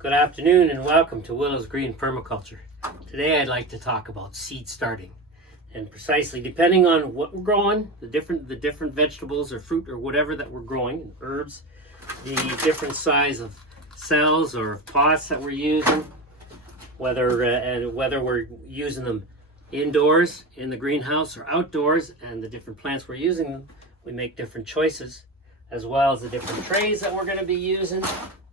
Good afternoon and welcome to Willow's Green Permaculture. Today I'd like to talk about seed starting, and precisely depending on what we're growing, the different vegetables or fruit or whatever that we're growing, herbs, the different size of cells or pots that we're using, whether we're using them indoors in the greenhouse or outdoors, and the different plants we're using them, we make different choices, as well as the different trays that we're going to be using.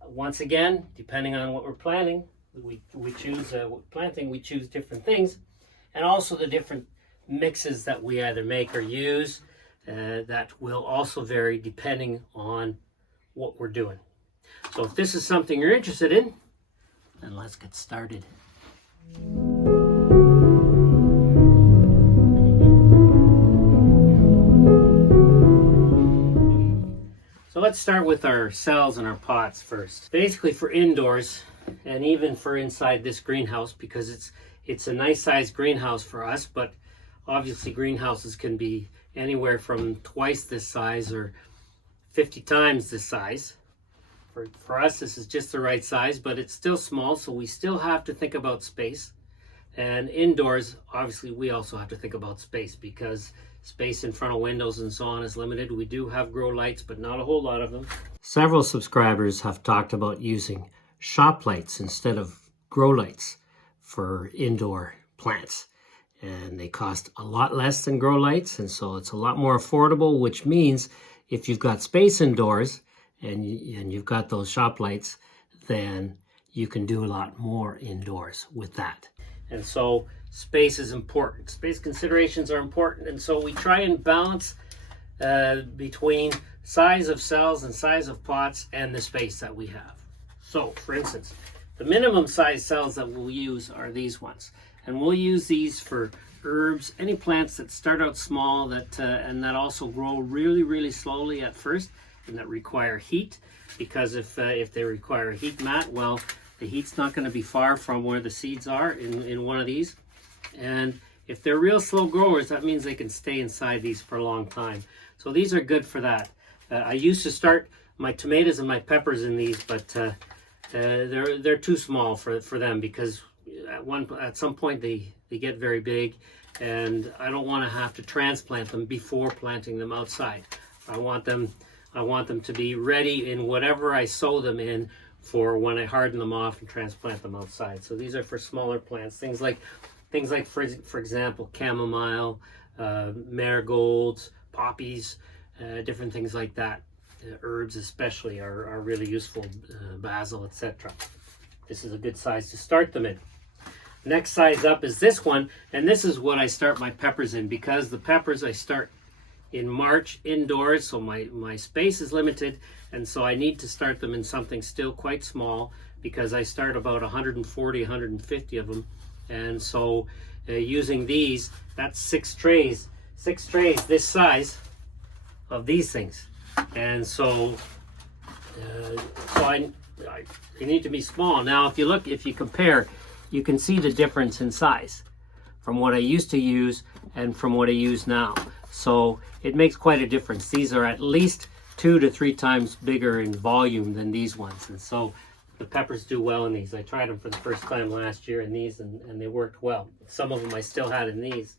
Once again, depending on what we're planting, we choose we choose different things, and also the different mixes that we either make or use that will also vary depending on what we're doing. So if this is something you're interested in, then let's get started. So let's start with our cells and our pots first. Basically for indoors, and even for inside this greenhouse, because it's a nice sized greenhouse for us, but obviously greenhouses can be anywhere from twice this size or 50 times this size. For us, this is just the right size, but it's still small, so we still have to think about space. And indoors, obviously, we also have to think about space, because space in front of windows and so on is limited. We do have grow lights, but not a whole lot of them. Several subscribers have talked about using shop lights instead of grow lights for indoor plants. And they cost a lot less than grow lights, and so it's a lot more affordable, which means if you've got space indoors and you've got those shop lights, then you can do a lot more indoors with that. And so space is important. Space considerations are important, and so we try and balance between size of cells and size of pots and the space that we have. So, for instance, the minimum size cells that we'll use are these ones, and we'll use these for herbs, any plants that start out small and that also grow really, really slowly at first, and that require heat, because if they require a heat mat, well, the heat's not going to be far from where the seeds are in one of these. And if they're real slow growers, that means they can stay inside these for a long time. So these are good for that. I used to start my tomatoes and my peppers in these, but they're too small for them, because at some point they get very big, and I don't want to have to transplant them before planting them outside. I want them to be ready in whatever I sow them in for when I harden them off and transplant them outside. So these are for smaller plants, things like for example, chamomile, marigolds, poppies, different things like that. Herbs especially are really useful, basil, etc. This is a good size to start them in. Next size up is this one, and this is what I start my peppers in, because the peppers I start in March indoors, so my space is limited, and so I need to start them in something still quite small, because I start about 140, 150 of them. And so using these, that's six trays this size of these things. And so I need to be small. Now if you compare, you can see the difference in size from what I used to use and from what I use now. So it makes quite a difference. These are at least 2 to 3 times bigger in volume than these ones, and so the peppers do well in these. I tried them for the first time last year in these, and they worked well. Some of them I still had in these.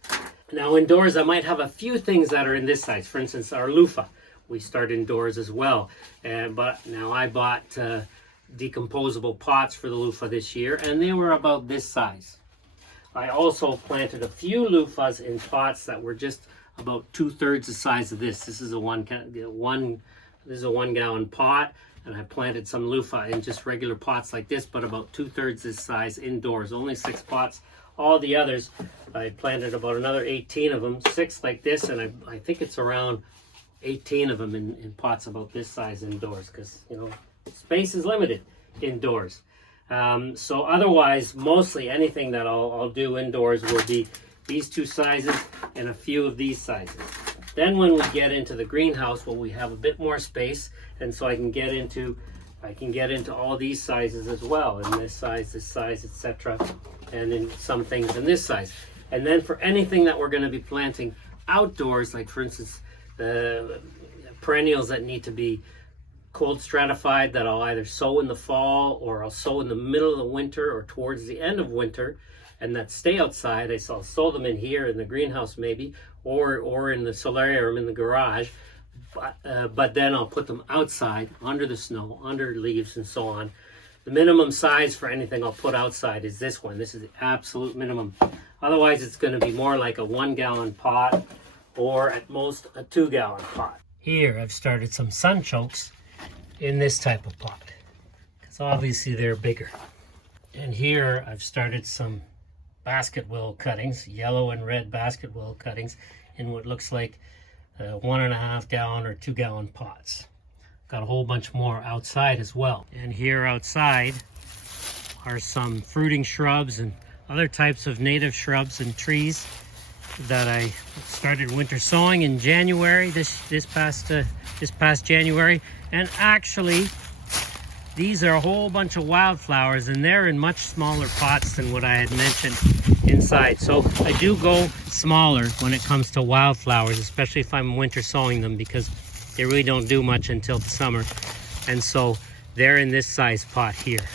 Now indoors I might have a few things that are in this size. For instance, our loofah, we start indoors as well. But now I bought decomposable pots for the loofah this year, and they were about this size. I also planted a few loofahs in pots that were just about 2/3 the size of this. This is a one gallon pot, and I planted some loofah in just regular pots like this, but about 2/3 this size indoors. Only 6 pots. All the others, I planted about another 18 of them, 6 like this, and I think it's around 18 of them in pots about this size indoors, because space is limited indoors. So otherwise, mostly anything that I'll do indoors will be these 2 sizes and a few of these sizes. Then when we get into the greenhouse, well, we have a bit more space, and so I can get into all these sizes as well, in this size, etc., and in some things in this size. And then for anything that we're going to be planting outdoors, like for instance the perennials that need to be cold stratified that I'll either sow in the fall, or I'll sow in the middle of the winter or towards the end of winter, and that stay outside. I'll sow them in here in the greenhouse maybe, or in the solarium in the garage, but then I'll put them outside under the snow, under leaves and so on. The minimum size for anything I'll put outside is this one. This is the absolute minimum. Otherwise it's going to be more like a 1-gallon pot, or at most a 2-gallon pot. Here I've started some sunchokes in this type of pot, because obviously they're bigger. And here I've started some basket willow cuttings, yellow and red basket willow cuttings, in what looks like 1.5 gallon or 2-gallon pots. Got a whole bunch more outside as well. And here outside are some fruiting shrubs and other types of native shrubs and trees that I started winter sowing in January, this past January. And actually, these are a whole bunch of wildflowers, and they're in much smaller pots than what I had mentioned inside. So I do go smaller when it comes to wildflowers, especially if I'm winter sowing them, because they really don't do much until the summer. And so they're in this size pot here.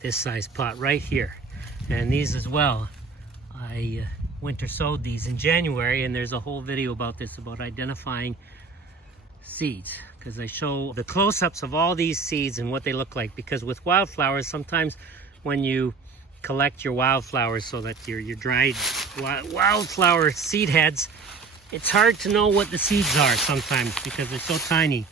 This size pot right here. And these as well. I winter sowed these in January, and there's a whole video about this, about identifying seeds, because I show the close-ups of all these seeds and what they look like. Because with wildflowers, sometimes when you collect your wildflowers, so that your dried wildflower seed heads, it's hard to know what the seeds are sometimes because they're so tiny.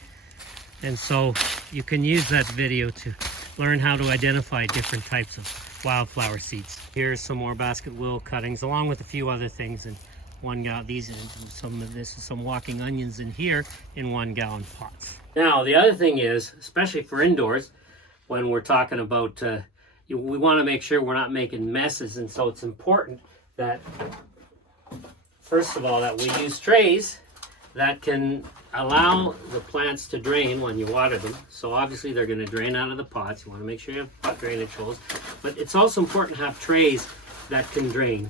And so you can use that video to learn how to identify different types of wildflower seeds. Here's some more basket willow cuttings, along with a few other things. And 1 gallon, these and some walking onions in here in 1-gallon pots. Now the other thing is, especially for indoors, when we're talking about we want to make sure we're not making messes, and so it's important that first of all that we use trays that can allow the plants to drain when you water them. So obviously they're going to drain out of the pots. You want to make sure you have pot drainage holes, but it's also important to have trays that can drain.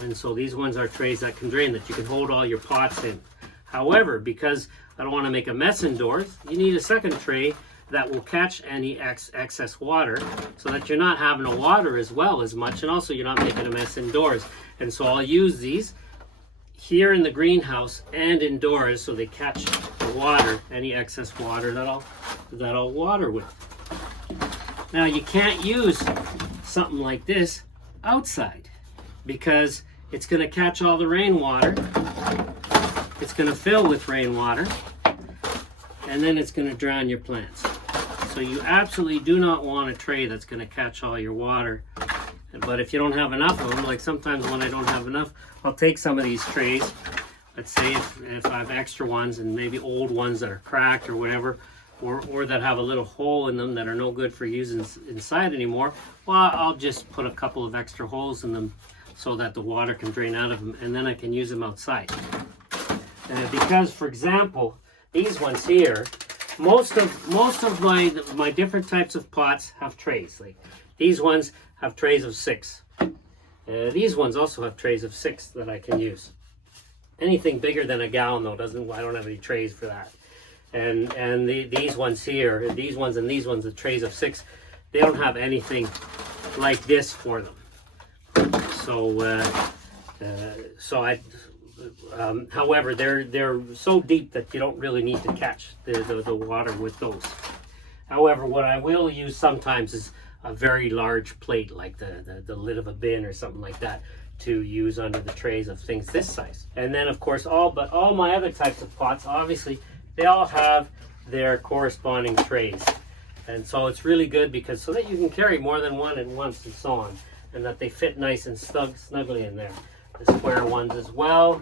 And so these ones are trays that can drain, that you can hold all your pots in. However, because I don't want to make a mess indoors, you need a second tray that will catch any excess water, so that you're not having to water as much, and also you're not making a mess indoors. And so I'll use these here in the greenhouse and indoors, so they catch the water, any excess water that I'll water with. Now you can't use something like this outside, because it's going to catch all the rainwater. It's going to fill with rainwater, and then it's going to drown your plants. So you absolutely do not want a tray that's going to catch all your water. But if you don't have enough of them, like sometimes when I don't have enough, I'll take some of these trays. Let's say if I have extra ones, and maybe old ones that are cracked or whatever, or that have a little hole in them that are no good for using inside anymore, well, I'll just put a couple of extra holes in them so that the water can drain out of them, and then I can use them outside. Because, for example, these ones here, most of my different types of pots have trays. Like these ones have trays of 6. These ones also have trays of 6 that I can use. Anything bigger than a gallon though I don't have any trays for that. And these ones here, these ones and these ones, the trays of 6, they don't have anything like this for them. However, they're so deep that you don't really need to catch the water with those. However, what I will use sometimes is a very large plate, like the lid of a bin or something like that, to use under the trays of things this size. And then of course all my other types of pots, obviously they all have their corresponding trays. And so it's really good, because so that you can carry more than one at once and so on, and that they fit nice and snugly in there. The square ones as well,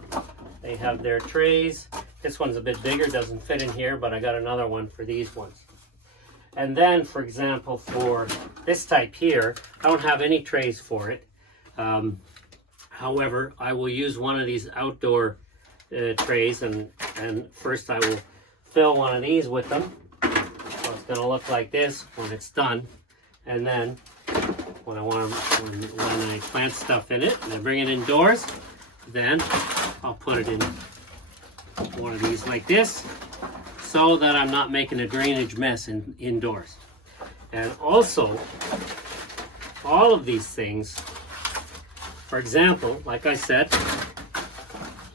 they have their trays. This one's a bit bigger, doesn't fit in here, but I got another one for these ones. And then, for example, for this type here, I don't have any trays for it. However, I will use one of these outdoor trays, and first I will fill one of these with them. So it's going to look like this when it's done. And then when I plant stuff in it and I bring it indoors, then I'll put it in one of these like this, so that I'm not making a drainage mess indoors. And also, all of these things, for example, like I said,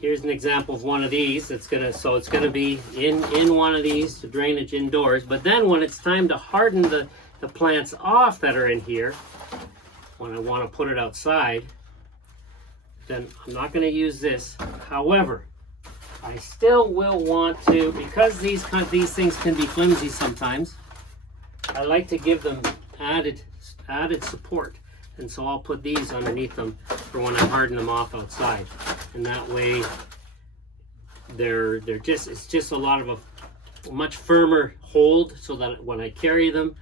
here's an example of one of these. It's gonna be in one of these to drainage indoors. But then when it's time to harden the plants off that are in here, when I want to put it outside, then I'm not going to use this. However, I still will want to, because these things can be flimsy sometimes, I like to give them added support. And so I'll put these underneath them for when I harden them off outside. And that way it's just a lot of a much firmer hold, so that when I carry them,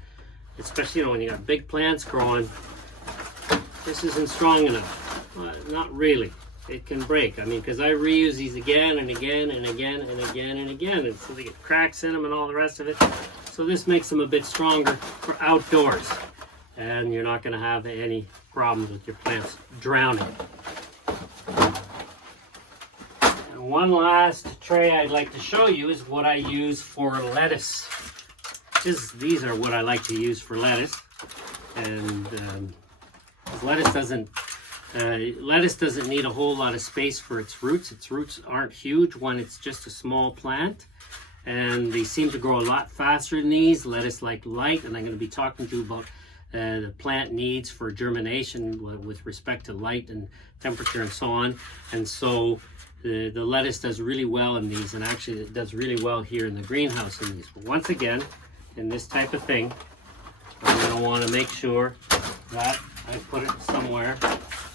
especially when you got big plants growing, this isn't strong enough. Not really. It can break. I mean, because I reuse these again and again and again and again and again, and so they get cracks in them and all the rest of it. So this makes them a bit stronger for outdoors, and you're not going to have any problems with your plants drowning. And one last tray I'd like to show you is what I use for lettuce. These are what I like to use for lettuce, and lettuce doesn't need a whole lot of space for its roots. Its roots aren't huge when it's just a small plant, and they seem to grow a lot faster than these. Lettuce like light, and I'm going to be talking to you about the plant needs for germination with respect to light and temperature and so on. And so the lettuce does really well in these, and actually it does really well here in the greenhouse in these. But once again, in this type of thing, I'm going to want to make sure that I put it somewhere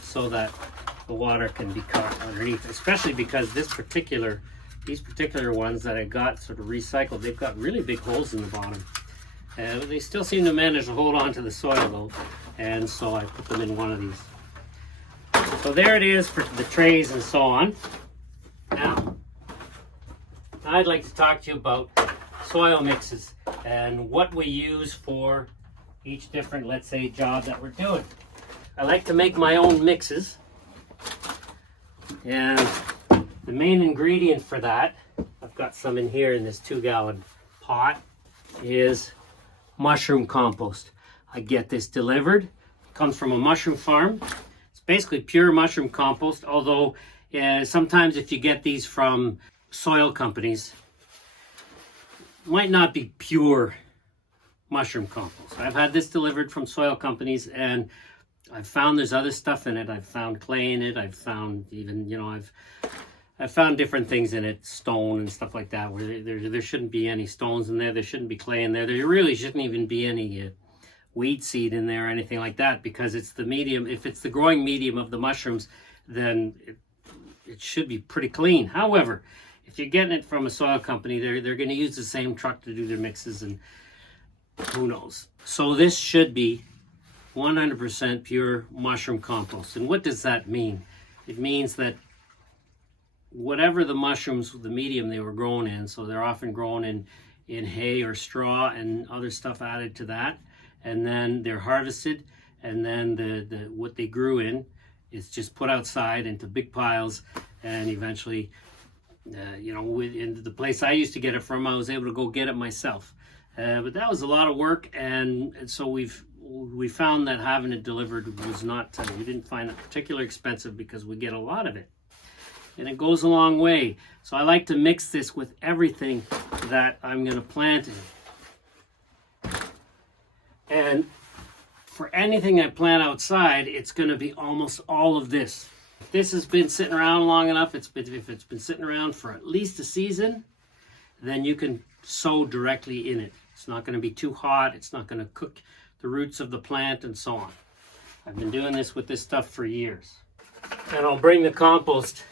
so that the water can be caught underneath, especially because these particular ones that I got sort of recycled, they've got really big holes in the bottom. But they still seem to manage to hold on to the soil though, and so I put them in one of these. So there it is for the trays and so on. Now, I'd like to talk to you about soil mixes and what we use for each different, let's say, job that we're doing. I like to make my own mixes, and the main ingredient for that, I've got some in here in this 2-gallon pot, is mushroom compost. I get this delivered. It comes from a mushroom farm. It's basically pure mushroom compost, although sometimes if you get these from soil companies, it might not be pure mushroom compost. I've had this delivered from soil companies, and I've found there's other stuff in it. I've found clay in it. I've found even, I've found different things in it, stone and stuff like that, where there shouldn't be any stones in there. There shouldn't be clay in there. There really shouldn't even be any weed seed in there or anything like that, because it's the medium. If it's the growing medium of the mushrooms, then it should be pretty clean. However, if you're getting it from a soil company, they're going to use the same truck to do their mixes, and who knows. So this should be 100% pure mushroom compost. And what does that mean? It means that whatever the mushrooms, the medium they were grown in, so they're often grown in hay or straw and other stuff added to that, and then they're harvested, and then the what they grew in is just put outside into big piles, and eventually, in the place I used to get it from, I was able to go get it myself. But that was a lot of work, and so we found that having it delivered was not, we didn't find it particularly expensive because we get a lot of it. And it goes a long way. So I like to mix this with everything that I'm going to plant in. And for anything I plant outside, it's going to be almost all of this. If this has been sitting around long enough, if it's been sitting around for at least a season, then you can sow directly in it. It's not going to be too hot. It's not going to cook the roots of the plant and so on. I've been doing this with this stuff for years. And I'll bring the compost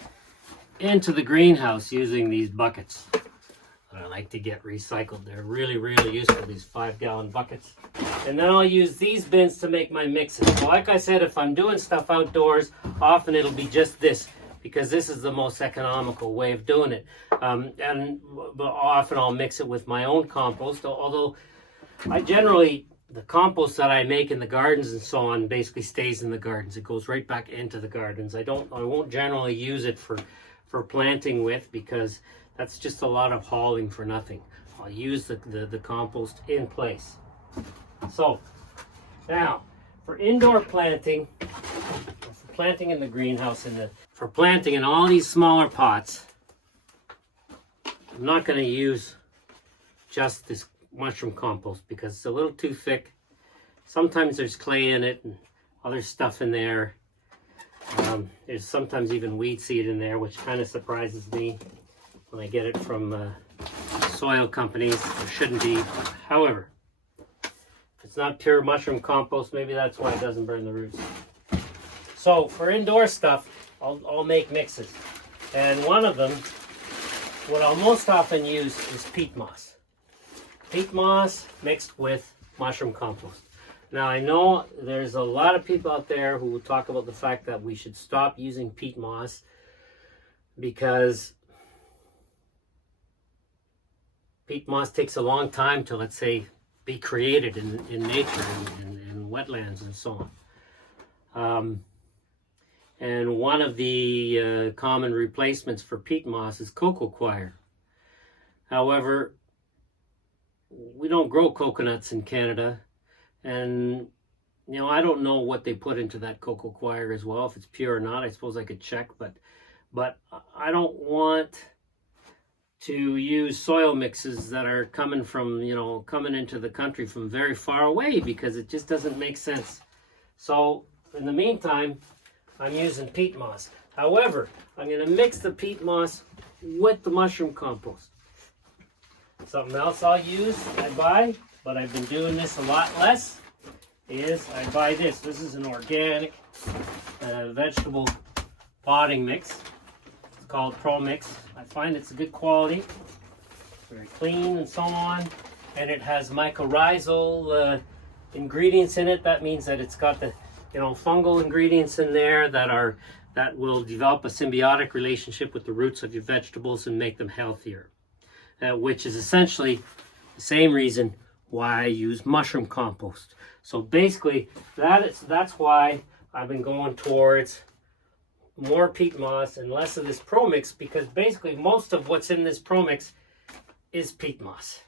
into the greenhouse using these buckets that I like to get recycled. They're really, really useful, these 5-gallon buckets. And then I'll use these bins to make my mixes. So like I said, if I'm doing stuff outdoors, often it'll be just this, because this is the most economical way of doing it. And often I'll mix it with my own compost, although the compost that I make in the gardens and so on basically stays in the gardens. It goes right back into the gardens. I won't generally use it for planting with, because that's just a lot of hauling for nothing. I'll use the compost in place. So now for indoor planting, for planting in the greenhouse, for planting in all these smaller pots, I'm not going to use just this mushroom compost because it's a little too thick. Sometimes there's clay in it and other stuff in there. There's sometimes even weed seed in there, which kind of surprises me when I get it from soil companies. There shouldn't be. However, if it's not pure mushroom compost, maybe that's why it doesn't burn the roots. So for indoor stuff, I'll make mixes. And one of them, what I'll most often use is peat moss. Peat moss mixed with mushroom compost. Now I know there's a lot of people out there who will talk about the fact that we should stop using peat moss because peat moss takes a long time to, let's say, be created in nature and in wetlands and so on. And one of the common replacements for peat moss is cocoa coir. However, we don't grow coconuts in Canada, and I don't know what they put into that cocoa coir as well, if it's pure or not. I suppose I could check, but I don't want to use soil mixes that are coming from coming into the country from very far away, because it just doesn't make sense. So in the meantime, I'm using peat moss. However, I'm going to mix the peat moss with the mushroom compost. Something else I'll use, I buy, but I've been doing this a lot less, is I buy this. This is an organic vegetable potting mix. It's called Pro Mix. I find it's a good quality, very clean and so on, and it has mycorrhizal ingredients in it. That means that it's got the fungal ingredients in there that will develop a symbiotic relationship with the roots of your vegetables and make them healthier. Which is essentially the same reason why I use mushroom compost. So basically, that's why I've been going towards more peat moss and less of this Pro Mix, because basically most of what's in this Pro Mix is peat moss.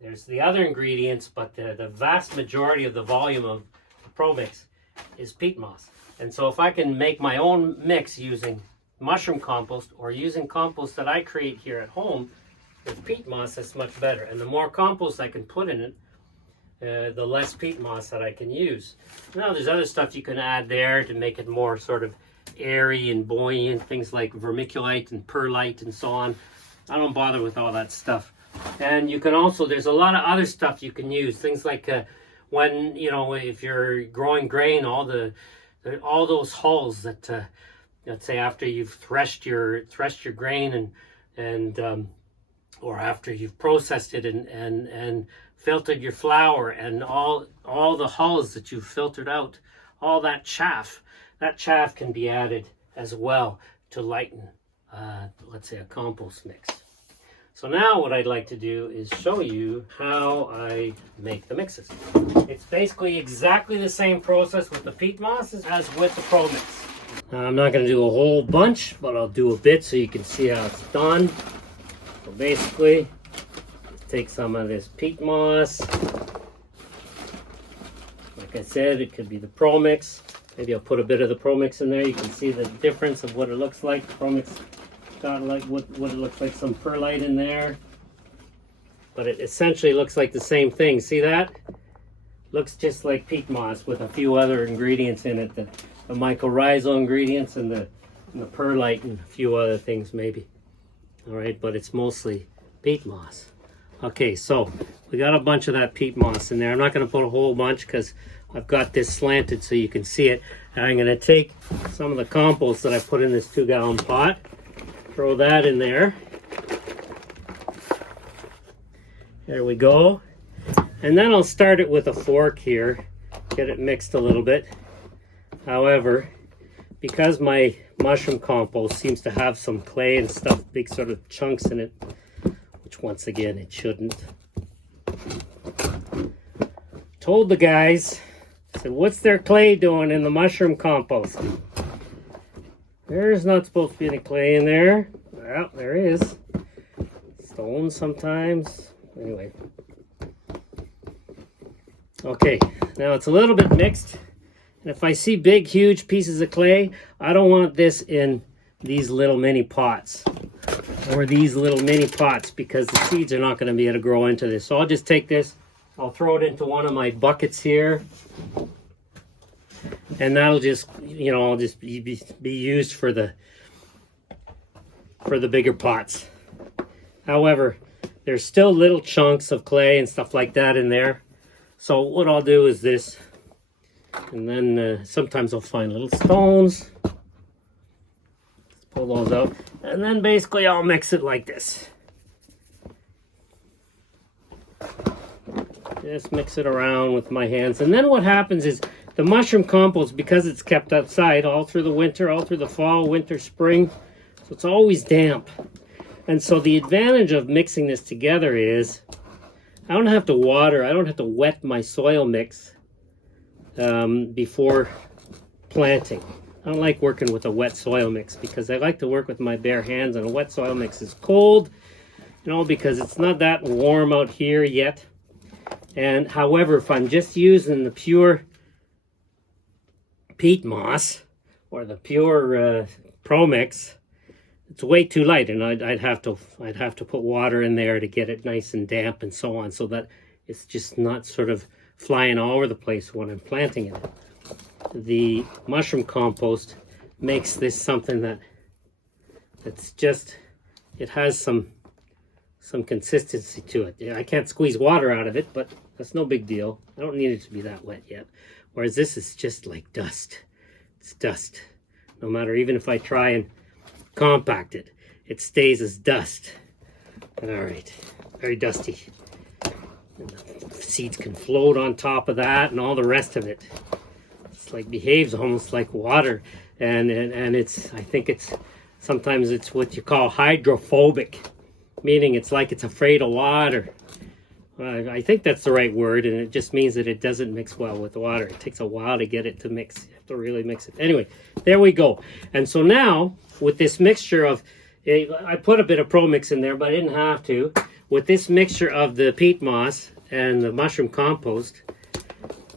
There's the other ingredients, but the vast majority of the volume of the Pro Mix is peat moss. And so if I can make my own mix using mushroom compost or using compost that I create here at home with peat moss, that's much better. And the more compost I can put in it, the less peat moss that I can use. Now there's other stuff you can add there to make it more sort of airy and buoyant, things like vermiculite and perlite and so on. I don't bother with all that stuff. And you can also, there's a lot of other stuff you can use, things like when if you're growing grain, all those hulls that let's say after you've threshed your grain and or after you've processed it and filtered your flour, and all the hulls that you've filtered out, all that chaff can be added as well to lighten let's say a compost mix. So now what I'd like to do is show you how I make the mixes. It's basically exactly the same process with the peat moss as with the Pro Mix. Now, I'm not going to do a whole bunch, but I'll do a bit so you can see how it's done. So basically, take some of this peat moss. Like I said, it could be the Pro Mix. Maybe I'll put a bit of the Pro Mix in there. You can see the difference of what it looks like. The Pro Mix got like what it looks like, some perlite in there. But it essentially looks like the same thing. See that? Looks just like peat moss with a few other ingredients in it. The mycorrhizal ingredients and the perlite and a few other things maybe. All right, but it's mostly peat moss. Okay, so we got a bunch of that peat moss in there. I'm not going to put a whole bunch because I've got this slanted so you can see it. And I'm going to take some of the compost that I put in this 2-gallon pot, throw that in there. There we go. And then I'll start it with a fork here, get it mixed a little bit. However, because my mushroom compost seems to have some clay and stuff, big sort of chunks in it, which once again it shouldn't. Told the guys, I said, what's their clay doing in the mushroom compost? There's not supposed to be any clay in there. Well, there is. It's stones sometimes. Anyway. Okay, now it's a little bit mixed. And if I see big, huge pieces of clay, I don't want this in these little mini pots. Or these little mini pots, because the seeds are not going to be able to grow into this. So I'll just take this, I'll throw it into one of my buckets here. And that'll just, you know, I'll just be used for the bigger pots. However, there's still little chunks of clay and stuff like that in there. So what I'll do is this, and then sometimes I'll find little stones. Pull those out, and then basically I'll mix it like this. Just mix it around with my hands. And then what happens is the mushroom compost, because it's kept outside all through the winter, all through the fall, winter, spring, so it's always damp. And so the advantage of mixing this together is I don't have to water, I don't have to wet my soil mix before planting. I don't like working with a wet soil mix because I like to work with my bare hands, and a wet soil mix is cold, you know, because it's not that warm out here yet. And however, if I'm just using the pure peat moss or the pure pro mix, it's way too light, and I'd have to put water in there to get it nice and damp and so on, so that it's just not sort of flying all over the place when I'm planting it. The mushroom compost makes this something that's just, it has some consistency to it. I can't squeeze water out of it, but that's no big deal. I don't need it to be that wet yet. Whereas this is just like dust. It's dust. No matter, even if I try and compact it, it stays as dust. But all right, very dusty. And the seeds can float on top of that and all the rest of it. Like behaves almost like water, and it's, I think it's sometimes it's what you call hydrophobic, meaning it's like it's afraid of water. I think that's the right word, and it just means that it doesn't mix well with water. It takes a while to get it to mix. You have to really mix it. Anyway, there we go. And so now with this mixture of, I put a bit of Pro Mix in there, but I didn't have to. With this mixture of the peat moss and the mushroom compost,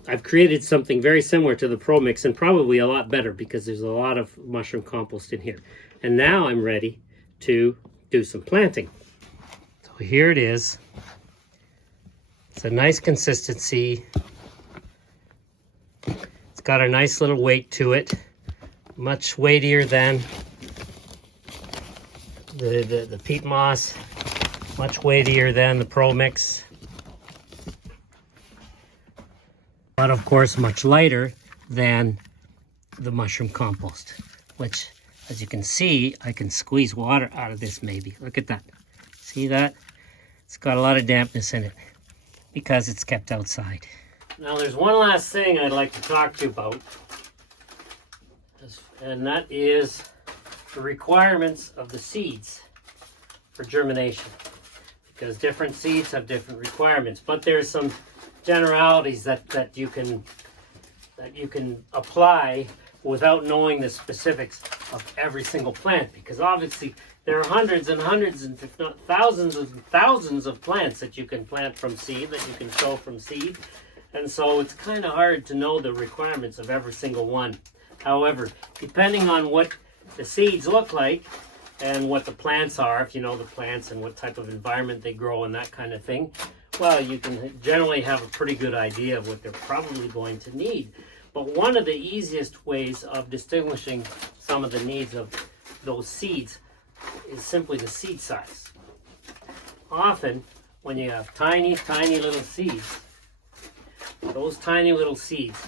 I've created something very similar to the Pro Mix, and probably a lot better, because there's a lot of mushroom compost in here. And now I'm ready to do some planting. So here it is. It's a nice consistency. It's got a nice little weight to it. Much weightier than the peat moss. Much weightier than the Pro Mix. But of course much lighter than the mushroom compost, which, as you can see, I can squeeze water out of this maybe. Look at that. See that? It's got a lot of dampness in it because it's kept outside. Now there's one last thing I'd like to talk to you about, and that is the requirements of the seeds for germination, because different seeds have different requirements. But there's some generalities that you can apply without knowing the specifics of every single plant, because obviously there are hundreds and hundreds, and if not thousands of plants that you can plant from seed, that you can sow from seed. And so it's kind of hard to know the requirements of every single one. However, depending on what the seeds look like and what the plants are, if you know the plants and what type of environment they grow and that kind of thing, well, you can generally have a pretty good idea of what they're probably going to need. But one of the easiest ways of distinguishing some of the needs of those seeds is simply the seed size. Often, when you have tiny, tiny little seeds, those tiny little seeds,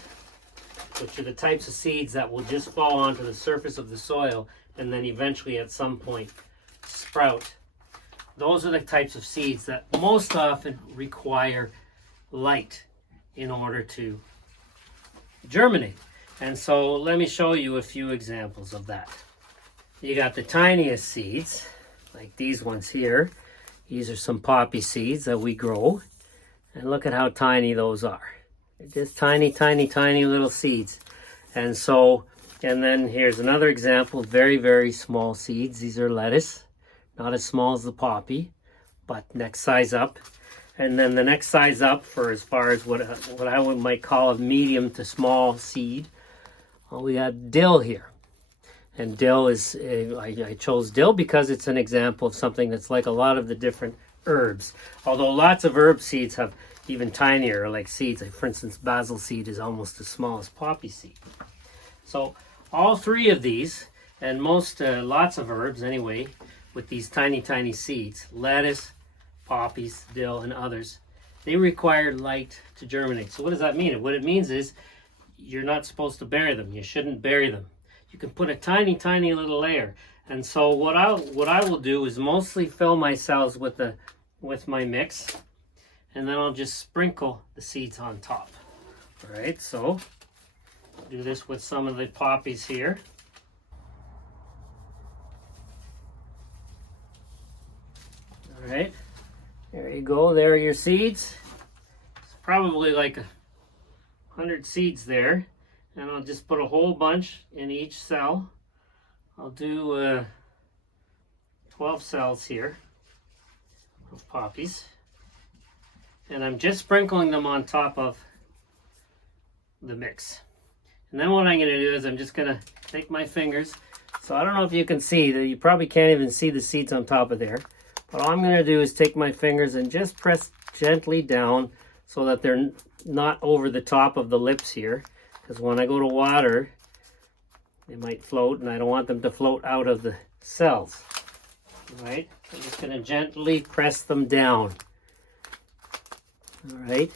which are the types of seeds that will just fall onto the surface of the soil and then eventually at some point sprout, those are the types of seeds that most often require light in order to germinate. And so let me show you a few examples of that. You got the tiniest seeds, like these ones here. These are some poppy seeds that we grow. And look at how tiny those are. They're just tiny, tiny, tiny little seeds. And so, and then here's another example, very, very small seeds. These are lettuce, not as small as the poppy, but next size up. And then the next size up for as far as what I might call a medium to small seed, we got dill here. And dill is, I chose dill because it's an example of something that's like a lot of the different herbs. Although lots of herb seeds have even tinier like seeds. Like for instance, basil seed is almost as small as poppy seed. So all three of these, and lots of herbs anyway, with these tiny, tiny seeds, lettuce, poppies, dill, and others, they require light to germinate. So what does that mean? What it means is you're not supposed to bury them. You shouldn't bury them. You can put a tiny, tiny little layer. And so what I will do is mostly fill my cells with my mix, and then I'll just sprinkle the seeds on top. All right, so do this with some of the poppies here. All right, there you go. There are your seeds. It's probably like 100 seeds there. And I'll just put a whole bunch in each cell. I'll do 12 cells here of poppies. And I'm just sprinkling them on top of the mix. And then what I'm going to do is I'm just going to take my fingers. So I don't know if you can see, you probably can't even see the seeds on top of there. But all I'm going to do is take my fingers and just press gently down so that they're not over the top of the lips here. Because when I go to water, they might float, and I don't want them to float out of the cells. All right, I'm just going to gently press them down. All right,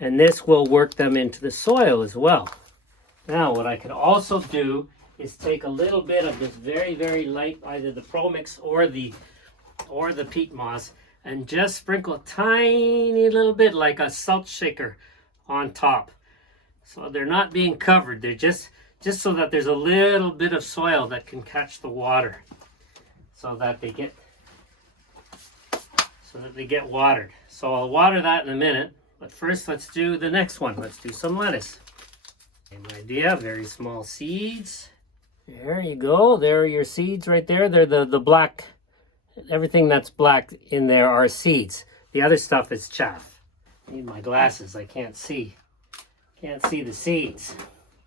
and this will work them into the soil as well. Now, what I could also do is take a little bit of this very, very light, either the Pro Mix or the peat moss, and just sprinkle a tiny little bit like a salt shaker on top. So they're not being covered. They're just so that there's a little bit of soil that can catch the water, so that they get watered. So I'll water that in a minute. But first, let's do the next one. Let's do some lettuce. Same idea. Very small seeds. There you go. There are your seeds right there. They're the black. Everything that's black in there are seeds. The other stuff is chaff. I need my glasses. I can't see. Can't see the seeds.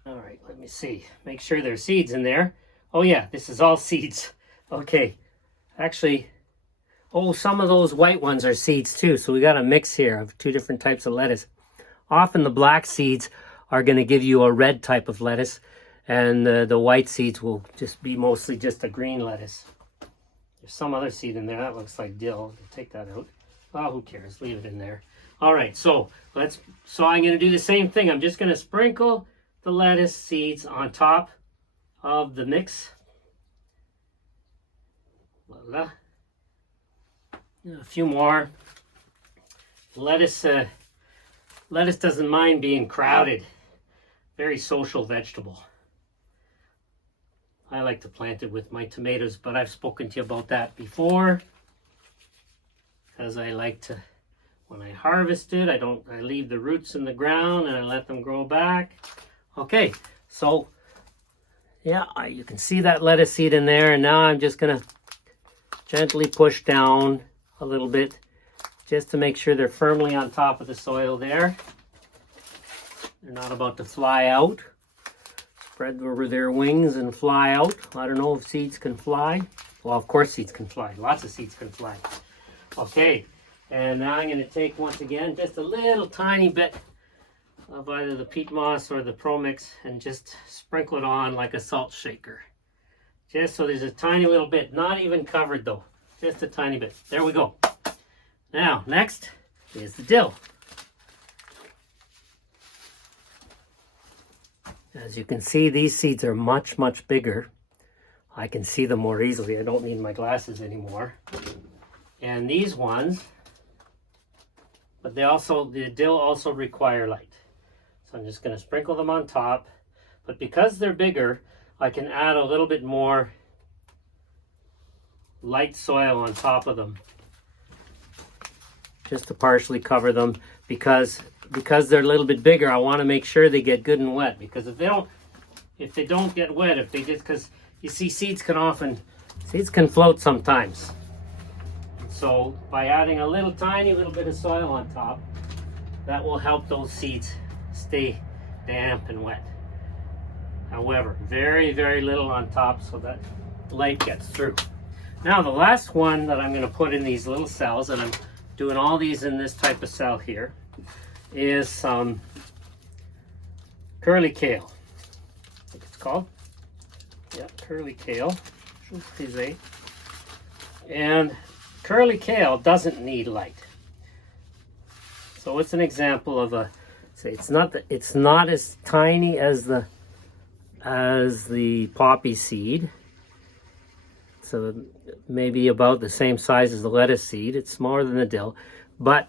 All right, let me see. Make sure there's seeds in there. Oh yeah, this is all seeds. Okay, actually, some of those white ones are seeds too. So we got a mix here of two different types of lettuce. Often the black seeds are going to give you a red type of lettuce, and the white seeds will just be mostly just a green lettuce. There's some other seed in there. That looks like dill. Take that out. Oh, who cares? Leave it in there. All right, so I'm going to do the same thing. I'm just going to sprinkle the lettuce seeds on top of the mix. Voila. A few more. Lettuce doesn't mind being crowded. Very social vegetable. I like to plant it with my tomatoes, but I've spoken to you about that before. Because I like to, when I harvest it, I leave the roots in the ground and I let them grow back. Okay, so yeah, you can see that lettuce seed in there, and now I'm just gonna gently push down a little bit just to make sure they're firmly on top of the soil there. They're not about to fly out, spread over their wings and fly out. I don't know if seeds can fly. Well, of course seeds can fly. Lots of seeds can fly. Okay, and now I'm going to take, once again, just a little tiny bit of either the peat moss or the Pro Mix and just sprinkle it on like a salt shaker. Just so there's a tiny little bit, not even covered though, just a tiny bit. There we go. Now, next is the dill. As you can see, these seeds are much, much bigger. I can see them more easily. I don't need my glasses anymore. And these ones, but the dill also require light. So I'm just going to sprinkle them on top. But because they're bigger, I can add a little bit more light soil on top of them, just to partially cover them, because they're a little bit bigger. I want to make sure they get good and wet, because if they don't get wet, because you see seeds can float sometimes. So by adding a little tiny little bit of soil on top, that will help those seeds stay damp and wet. However, very, very little on top so that light gets through. Now the last one that I'm going to put in these little cells, and I'm doing all these in this type of cell here, is some curly kale. I think it's called. Yeah, curly kale. And curly kale doesn't need light. So it's an example of a, say, it's not as tiny as the poppy seed. So maybe about the same size as the lettuce seed. It's smaller than the dill, but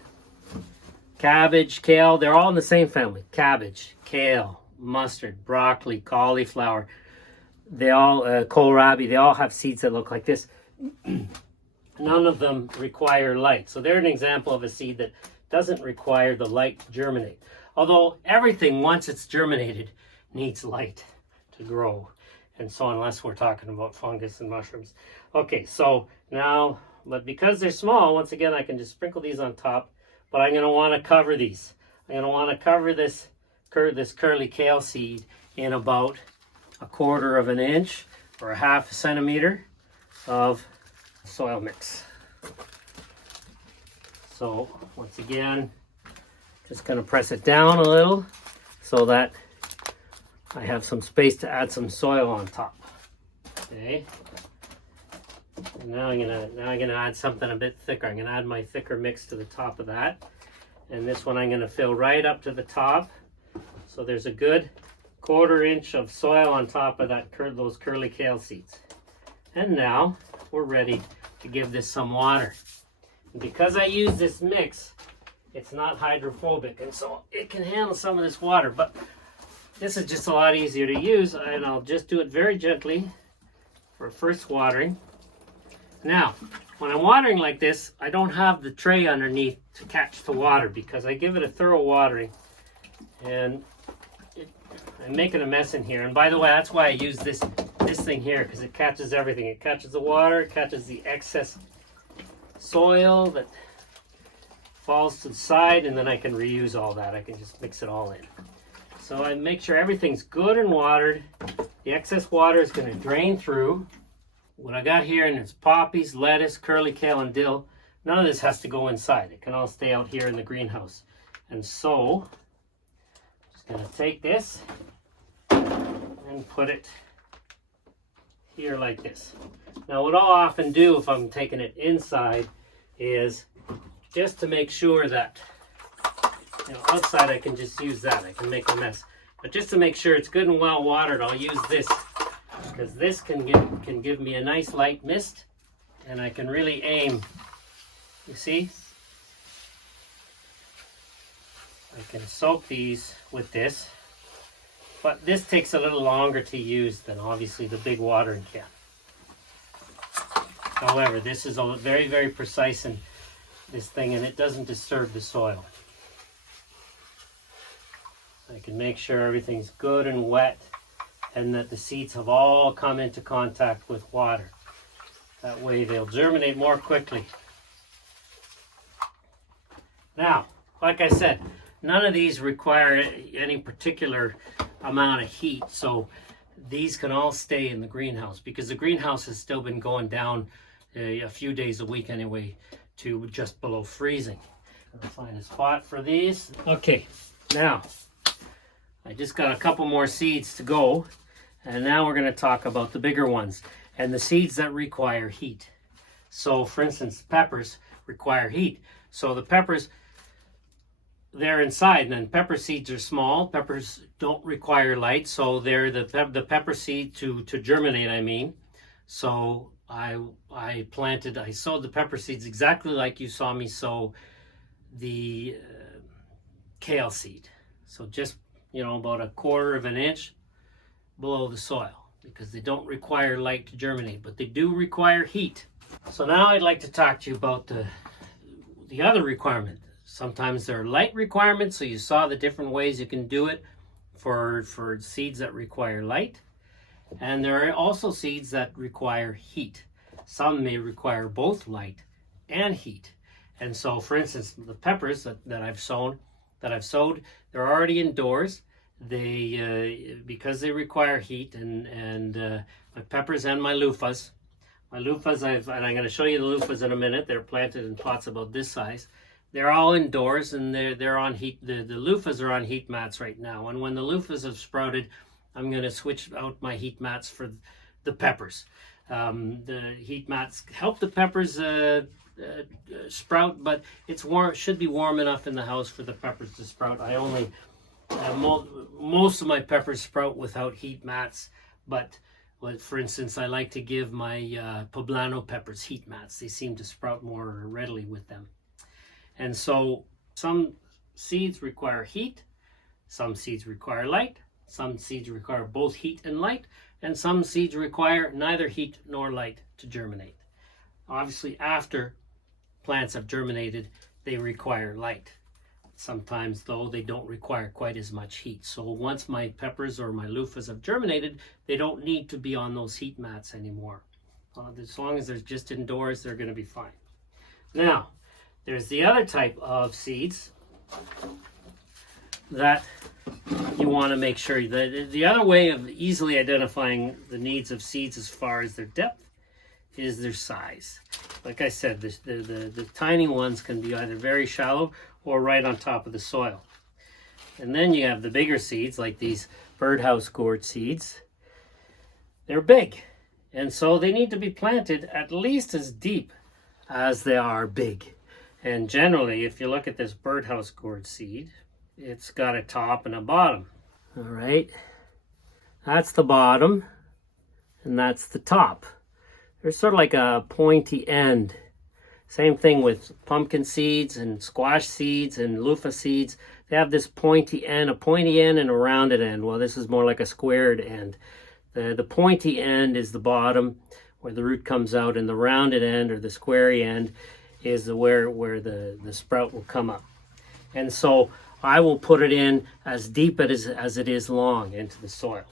cabbage, kale, they're all in the same family. Cabbage, kale, mustard, broccoli, cauliflower, they all, kohlrabi, they all have seeds that look like this. None of them require light. So they're an example of a seed that doesn't require the light to germinate. Although everything, once it's germinated, needs light to grow. And so unless we're talking about fungus and mushrooms. Okay, so now, but because they're small, once again, I can just sprinkle these on top, but I'm going to want to cover these. I'm going to want to cover this curly kale seed in about 1/4 of an inch or 1/2 centimeter of soil mix. So once again, just going to press it down a little so that I have some space to add some soil on top. Okay. And now I'm gonna add something a bit thicker. I'm gonna add my thicker mix to the top of that, and this one I'm gonna fill right up to the top. So there's a good 1/4 inch of soil on top of that those curly kale seeds. And now we're ready to give this some water. And because I use this mix, it's not hydrophobic, and so it can handle some of this water. But this is just a lot easier to use, and I'll just do it very gently for first watering. Now, when I'm watering like this, I don't have the tray underneath to catch the water because I give it a thorough watering, and I'm making a mess in here. And by the way, that's why I use this thing here, because it catches everything. It catches the water, it catches the excess soil that falls to the side, and then I can reuse all that. I can just mix it all in. So I make sure everything's good and watered. The excess water is going to drain through. What I got here, and it's poppies, lettuce, curly kale, and dill. None of this has to go inside. It can all stay out here in the greenhouse. And so, I'm just going to take this and put it here like this. Now what I'll often do if I'm taking it inside is just to make sure that, outside I can just use that. I can make a mess. But just to make sure it's good and well watered, I'll use this, because this can give me a nice light mist, and I can really aim. You see? I can soak these with this, but this takes a little longer to use than obviously the big watering can. However, this is a very, very precise in this thing, and it doesn't disturb the soil. I can make sure everything's good and wet, and that the seeds have all come into contact with water. That way they'll germinate more quickly. Now, like I said, none of these require any particular amount of heat, so these can all stay in the greenhouse, because the greenhouse has still been going down a few days a week anyway to just below freezing. I'll find a spot for these. Okay, now I just got a couple more seeds to go, and now we're going to talk about the bigger ones and the seeds that require heat. So for instance, peppers require heat. So the peppers, they're inside, and then pepper seeds are small. Peppers don't require light, so they're the pepper seed to germinate, I mean. So I sowed the pepper seeds exactly like you saw me sow the kale seed. So just, about 1/4 of an inch below the soil, because they don't require light to germinate, but they do require heat. So now I'd like to talk to you about the other requirement. Sometimes there are light requirements, so you saw the different ways you can do it for seeds that require light. And there are also seeds that require heat. Some may require both light and heat. And so, for instance, the peppers that I've sowed, they're already indoors. They because they require heat, and my peppers and my loofahs. My loofahs, and I'm going to show you the loofahs in a minute. They're planted in pots about this size. They're all indoors, and they're on heat. The loofahs are on heat mats right now. And when the loofahs have sprouted, I'm going to switch out my heat mats for the peppers. The heat mats help the peppers sprout, but it's warm. Should be warm enough in the house for the peppers to sprout. I only most of my peppers sprout without heat mats, but for instance, I like to give my poblano peppers heat mats. They seem to sprout more readily with them. And so some seeds require heat, some seeds require light, some seeds require both heat and light, and some seeds require neither heat nor light to germinate. Obviously, after plants have germinated, they require light. Sometimes, though, they don't require quite as much heat. So once my peppers or my loofahs have germinated, they don't need to be on those heat mats anymore. As long as they're just indoors, they're going to be fine. Now, there's the other type of seeds that you want to make sure that the other way of easily identifying the needs of seeds as far as their depth is their size. Like I said, the tiny ones can be either very shallow or right on top of the soil. And then you have the bigger seeds, like these birdhouse gourd seeds. They're big, and so they need to be planted at least as deep as they are big. And generally, if you look at this birdhouse gourd seed, it's got a top and a bottom. All right, that's the bottom, and that's the top. There's sort of like a pointy end. Same thing with pumpkin seeds and squash seeds and loofah seeds. They have this pointy end, a pointy end and a rounded end. Well, this is more like a squared end. The pointy end is the bottom where the root comes out, and the rounded end or the squarey end is where the sprout will come up. And so I will put it in as deep as it is long into the soil.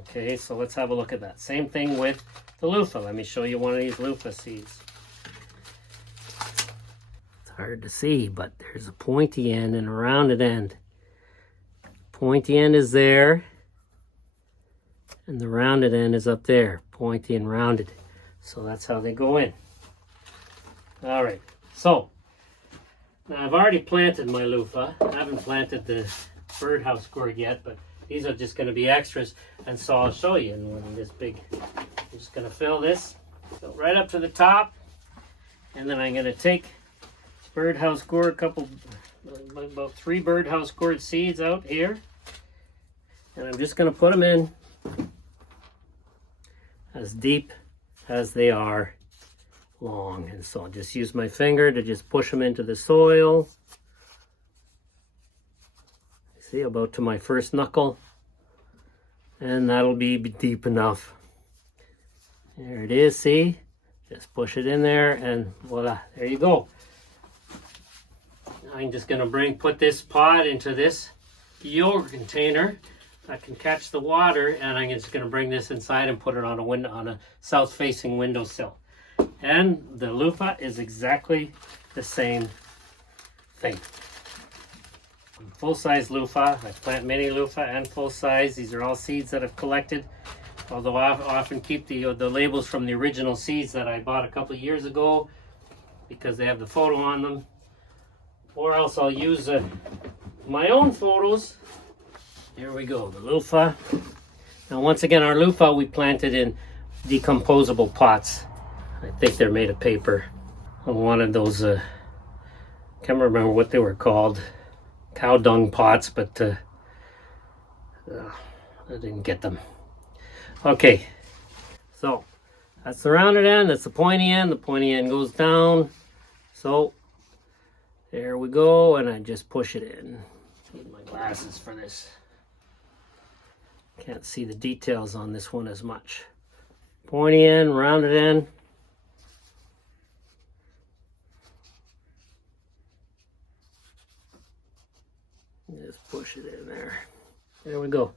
Okay, so let's have a look at that. Same thing with the loofah. Let me show you one of these loofah seeds. It's hard to see, but there's a pointy end and a rounded end. Pointy end is there, and the rounded end is up there, pointy and rounded. So that's how they go in. All right, so now I've already planted my loofah. I haven't planted the birdhouse gourd yet, but these are just going to be extras, and so I'll show you in this big. I'm just going to fill this right up to the top, and then I'm going to take birdhouse gourd, about 3 birdhouse gourd seeds out here, and I'm just going to put them in as deep as they are long. And so I'll just use my finger to just push them into the soil. See, about to my first knuckle, and that'll be deep enough. There it is, see? Just push it in there, and voila, there you go. I'm just going to put this pot into this yogurt container that can catch the water, and I'm just going to bring this inside and put it on a south-facing windowsill. And the loofah is exactly the same thing. Full-size loofah. I plant mini loofah and full-size. These are all seeds that I've collected, although I often keep the labels from the original seeds that I bought a couple of years ago because they have the photo on them, or else I'll use my own photos. Here we go, the loofah. Now once again, our loofah we planted in decomposable pots. I think they're made of paper. I wanted those, can't remember what they were called, cow dung pots, but I didn't get them. Okay, so that's the rounded end, that's the pointy end. The pointy end goes down. So there we go, and I just push it in. Need my glasses for this. Can't see the details on this one as much. Pointy end, rounded end. Just push it in there. There we go.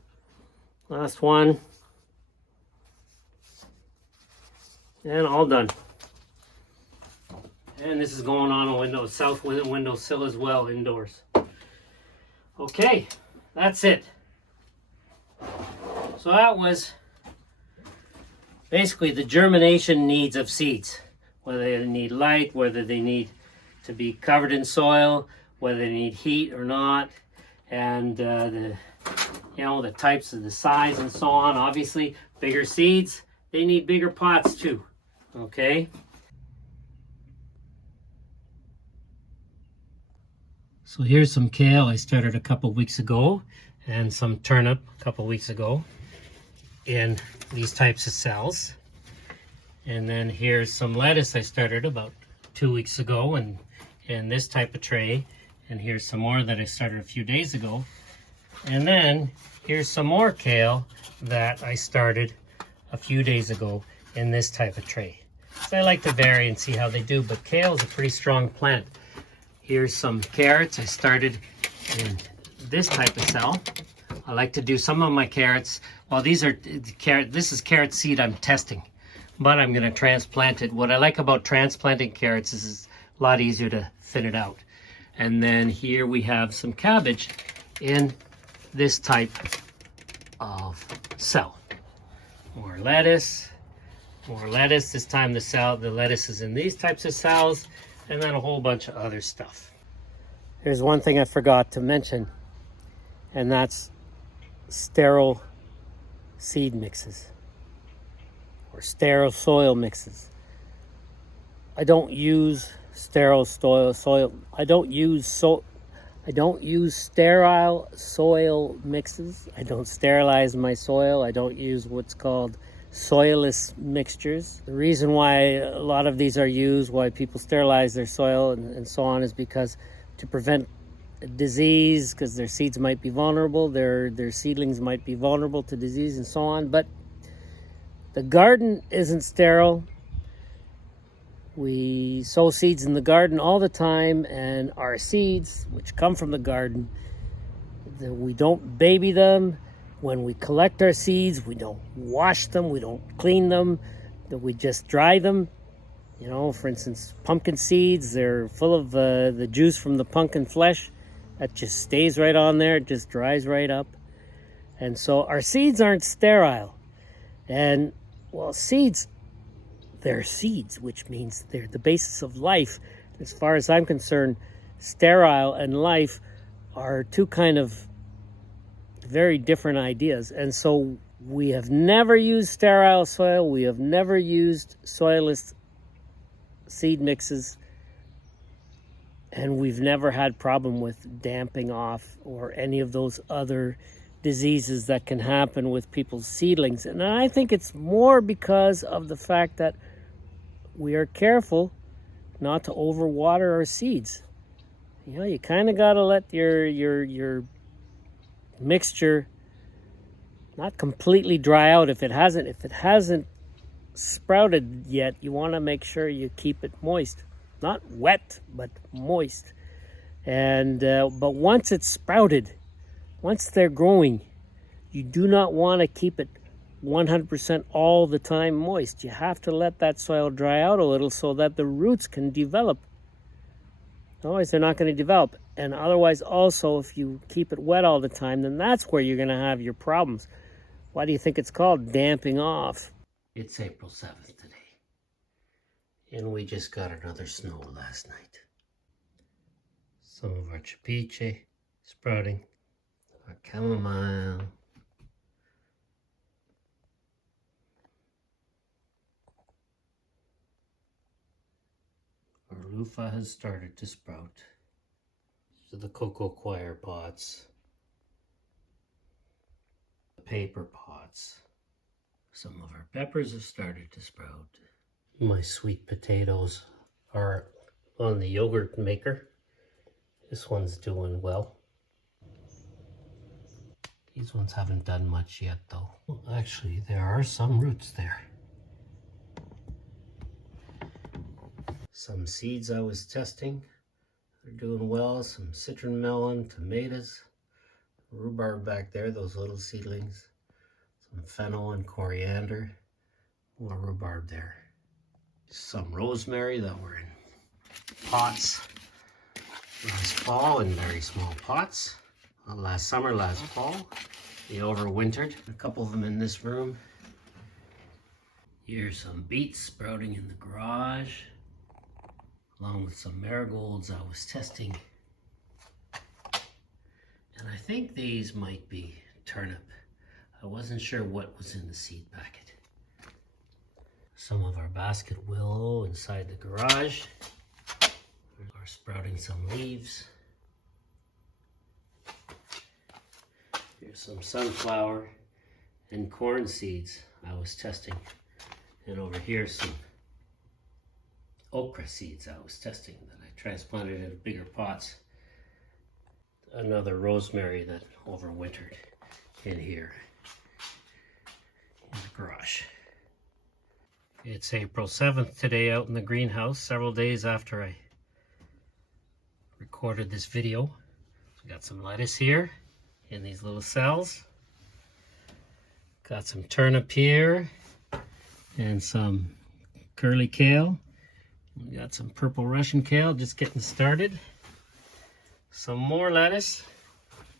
Last one. And all done. And this is going on a window, south windowsill as well, indoors. Okay, that's it. So that was basically the germination needs of seeds. Whether they need light, whether they need to be covered in soil, whether they need heat or not, and the types of the size and so on. Obviously, bigger seeds, they need bigger pots too. Okay. So here's some kale I started a couple weeks ago, and some turnip a couple weeks ago in these types of cells. And then here's some lettuce I started about 2 weeks ago and in this type of tray. And here's some more that I started a few days ago. And then here's some more kale that I started a few days ago in this type of tray. So I like to vary and see how they do, but kale is a pretty strong plant. Here's some carrots I started in this type of cell. I like to do some of my carrots. Well, these are this is carrot seed I'm testing, but I'm going to transplant it. What I like about transplanting carrots is it's a lot easier to thin it out. And then here we have some cabbage in this type of cell. More lettuce. This time the lettuce is in these types of cells, and then a whole bunch of other stuff. There's one thing I forgot to mention, and that's sterile seed mixes or sterile soil mixes. I don't use sterile soil. I don't use sterile soil mixes. I don't sterilize my soil. I don't use what's called soilless mixtures. The reason why a lot of these are used, why people sterilize their soil and so on, is because to prevent disease, because their seeds might be vulnerable, their seedlings might be vulnerable to disease and so on. But the garden isn't sterile. We sow seeds in the garden all the time, and our seeds, which come from the garden, we don't baby them. When we collect our seeds, we don't wash them, we don't clean them, we just dry them. You know, for instance, pumpkin seeds, they're full of the juice from the pumpkin flesh. That just stays right on there, it just dries right up. And so our seeds aren't sterile. And, well, seeds, they're seeds, which means they're the basis of life. As far as I'm concerned, sterile and life are two kind of very different ideas. And so we have never used sterile soil. We have never used soilless seed mixes. And we've never had problem with damping off or any of those other diseases that can happen with people's seedlings. And I think it's more because of the fact that we are careful not to overwater our seeds. You know, you kind of got to let your mixture not completely dry out. If it hasn't sprouted yet, you want to make sure you keep it moist, not wet but moist. And but once it's sprouted, once they're growing, you do not want to keep it 100% all the time moist. You have to let that soil dry out a little so that the roots can develop. Otherwise, they're not going to develop. And otherwise, also, if you keep it wet all the time, then that's where you're going to have your problems. Why do you think it's called damping off? It's April 7th today, and we just got another snow last night. Some of our chapiche sprouting, our chamomile. Our loofah has started to sprout. These are the cocoa coir pots, the paper pots. Some of our peppers have started to sprout. My sweet potatoes are on the yogurt maker. This one's doing well. These ones haven't done much yet though. Well, actually, there are some roots there. Some seeds I was testing, they're doing well. Some citron melon, tomatoes, rhubarb back there, those little seedlings. Some fennel and coriander, more rhubarb there. Some rosemary that we're in pots last fall in very small pots. Well, last summer, last fall, they overwintered. A couple of them in this room. Here's some beets sprouting in the garage, along with some marigolds I was testing. And I think these might be turnip. I wasn't sure what was in the seed packet. Some of our basket willow inside the garage are sprouting some leaves. Here's some sunflower and corn seeds I was testing. And over here some okra seeds I was testing that I transplanted in bigger pots. Another rosemary that overwintered in here in the garage. It's April 7th today out in the greenhouse, several days after I recorded this video. We got some lettuce here in these little cells. Got some turnip here and some curly kale. We got some purple Russian kale just getting started. Some more lettuce.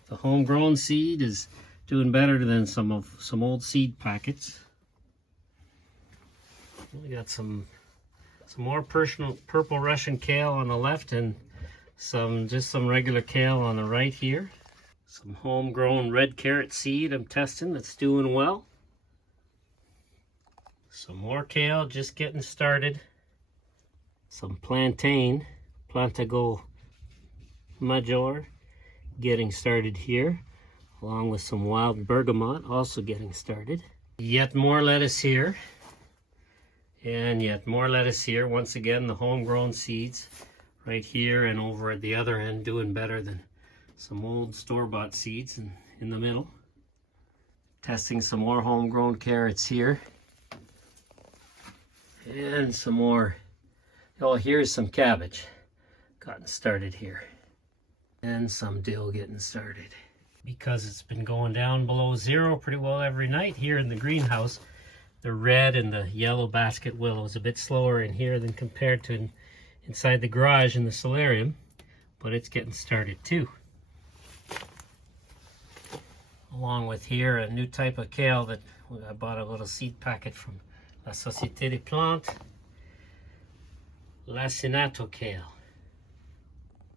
The homegrown seed is doing better than some old seed packets. We got some more purple Russian kale on the left and just some regular kale on the right here. Some homegrown red carrot seed I'm testing that's doing well. Some more kale just getting started. Some plantain, Plantago major, getting started here, along with some wild bergamot also getting started. Yet more lettuce here, and yet more lettuce here. Once again, the homegrown seeds right here and over at the other end doing better than some old store-bought seeds in the middle. Testing some more homegrown carrots here. And some more, oh, here's some cabbage gotten started here. And some dill getting started. Because it's been going down below zero pretty well every night here in the greenhouse, the red and the yellow basket willow is a bit slower in here than compared to inside the garage in the solarium, but it's getting started too. Along with here a new type of kale that I bought a little seed packet from La Société des Plantes, Lacinato kale.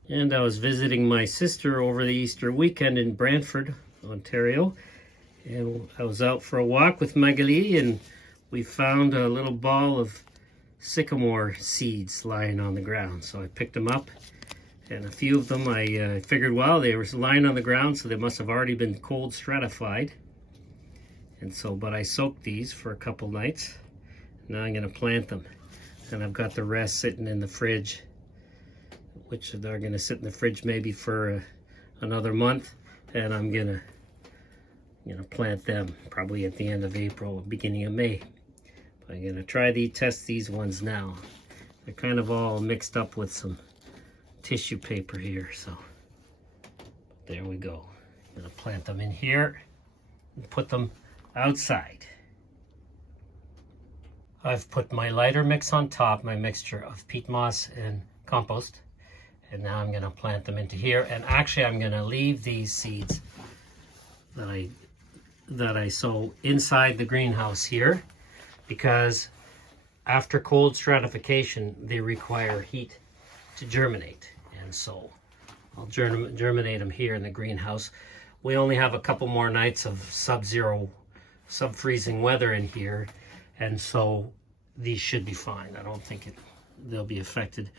And I was visiting my sister over the Easter weekend in Brantford, Ontario. And I was out for a walk with Magali and we found a little ball of sycamore seeds lying on the ground. So I picked them up and a few of them I figured, well, they were lying on the ground so they must have already been cold stratified. And so, but I soaked these for a couple nights. Now I'm going to plant them. And I've got the rest sitting in the fridge, which they're going to sit in the fridge maybe for another month, and I'm going to plant them probably at the end of April, beginning of May. I'm going to test these ones now. They're kind of all mixed up with some tissue paper here, so there we go. I'm going to plant them in here and put them outside. I've put my lighter mix on top, my mixture of peat moss and compost. And now I'm going to plant them into here. And actually I'm going to leave these seeds that I sow inside the greenhouse here, because after cold stratification they require heat to germinate. And so I'll germinate them here in the greenhouse. We only have a couple more nights of sub-zero, sub-freezing weather in here. And so these should be fine. I don't think they'll be affected.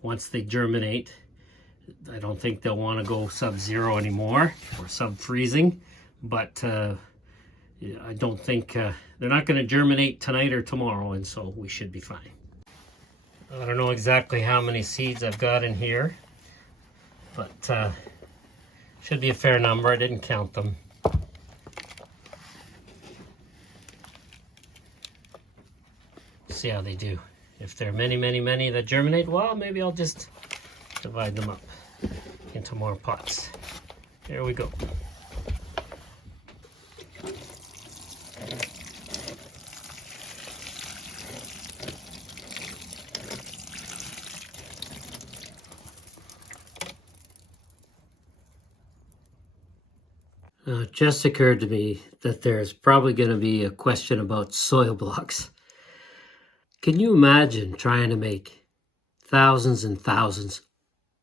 Once they germinate, I don't think they'll want to go sub-zero anymore or sub-freezing, but I don't think they're not going to germinate tonight or tomorrow, and so we should be fine. I don't know exactly how many seeds I've got in here, but should be a fair number. I didn't count them. See how they do. If there are many, many, many that germinate, well, maybe I'll just divide them up into more pots. There we go. It just occurred to me that there's probably going to be a question about soil blocks. Can you imagine trying to make thousands and thousands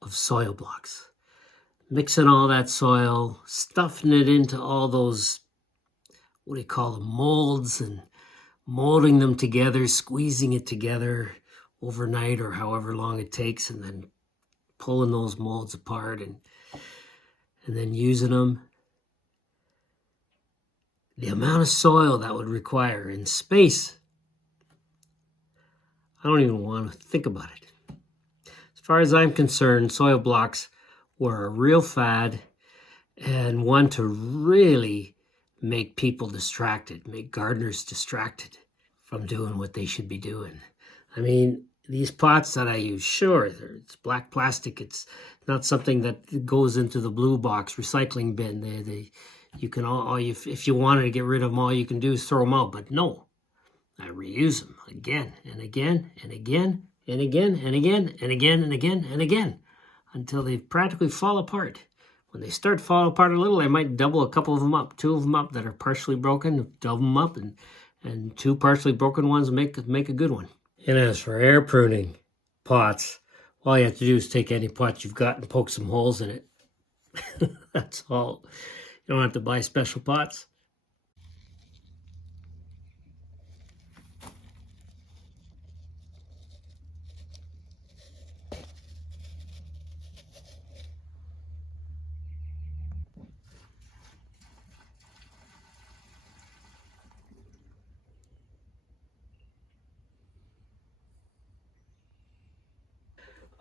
of soil blocks? Mixing all that soil, stuffing it into all those, what do you call them, molds, and molding them together, squeezing it together overnight or however long it takes, and then pulling those molds apart and then using them. The amount of soil that would require in space, I don't even want to think about it. As far as I'm concerned, soil blocks were a real fad and one to really make people distracted, make gardeners distracted from doing what they should be doing. I mean, these pots that I use, sure, it's black plastic. It's not something that goes into the blue box recycling bin. You can if you wanted to get rid of them, all you can do is throw them out. But no, I reuse them again and again and again and again and again and again and again and again until they practically fall apart. When they start falling apart a little, I might double a couple of them up, 2 of them up that are partially broken, double them up, and 2 partially broken ones make a good one. And as for air pruning pots, all you have to do is take any pot you've got and poke some holes in it. That's all. You don't have to buy special pots.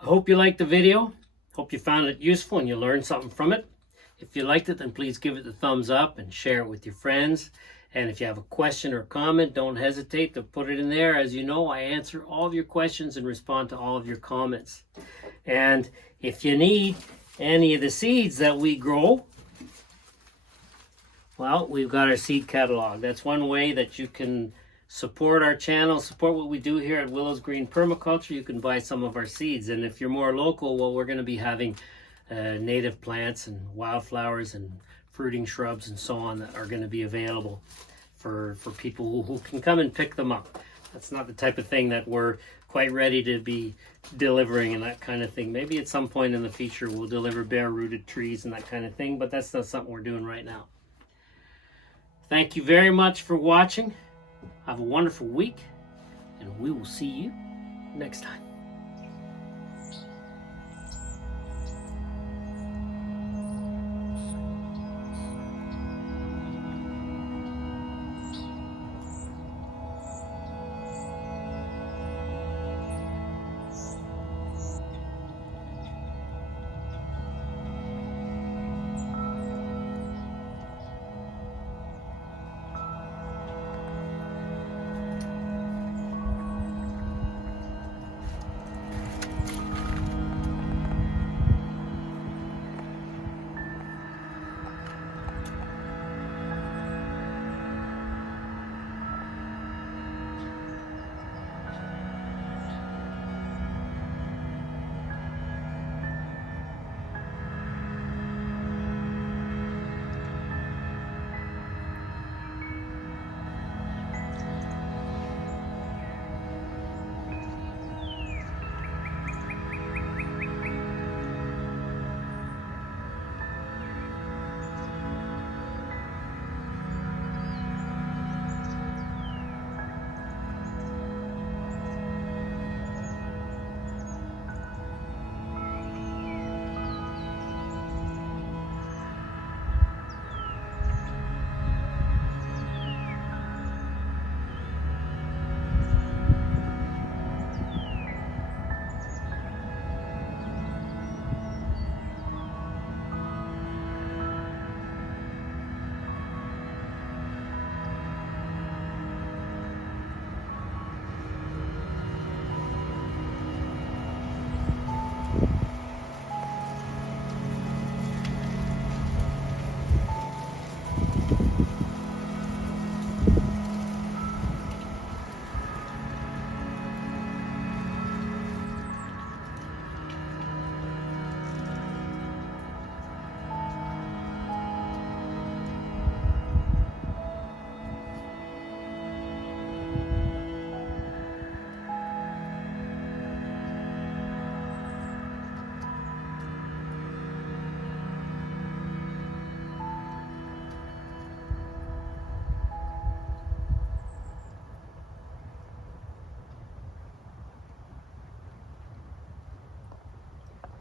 I hope you liked the video. Hope you found it useful and you learned something from it. If you liked it, then please give it the thumbs up and share it with your friends. And if you have a question or comment, don't hesitate to put it in there. As you know, I answer all of your questions and respond to all of your comments. And if you need any of the seeds that we grow, well, we've got our seed catalog. That's one way that you can support our channel, support what we do here at Willow's Green Permaculture. You can buy some of our seeds. And if you're more local, well, we're going to be having native plants and wildflowers and fruiting shrubs and so on that are going to be available for people who can come and pick them up. That's not the type of thing that we're quite ready to be delivering and that kind of thing. Maybe at some point in the future we'll deliver bare-rooted trees and that kind of thing, but that's not something we're doing right now. Thank you very much for watching. Have a wonderful week, and we will see you next time.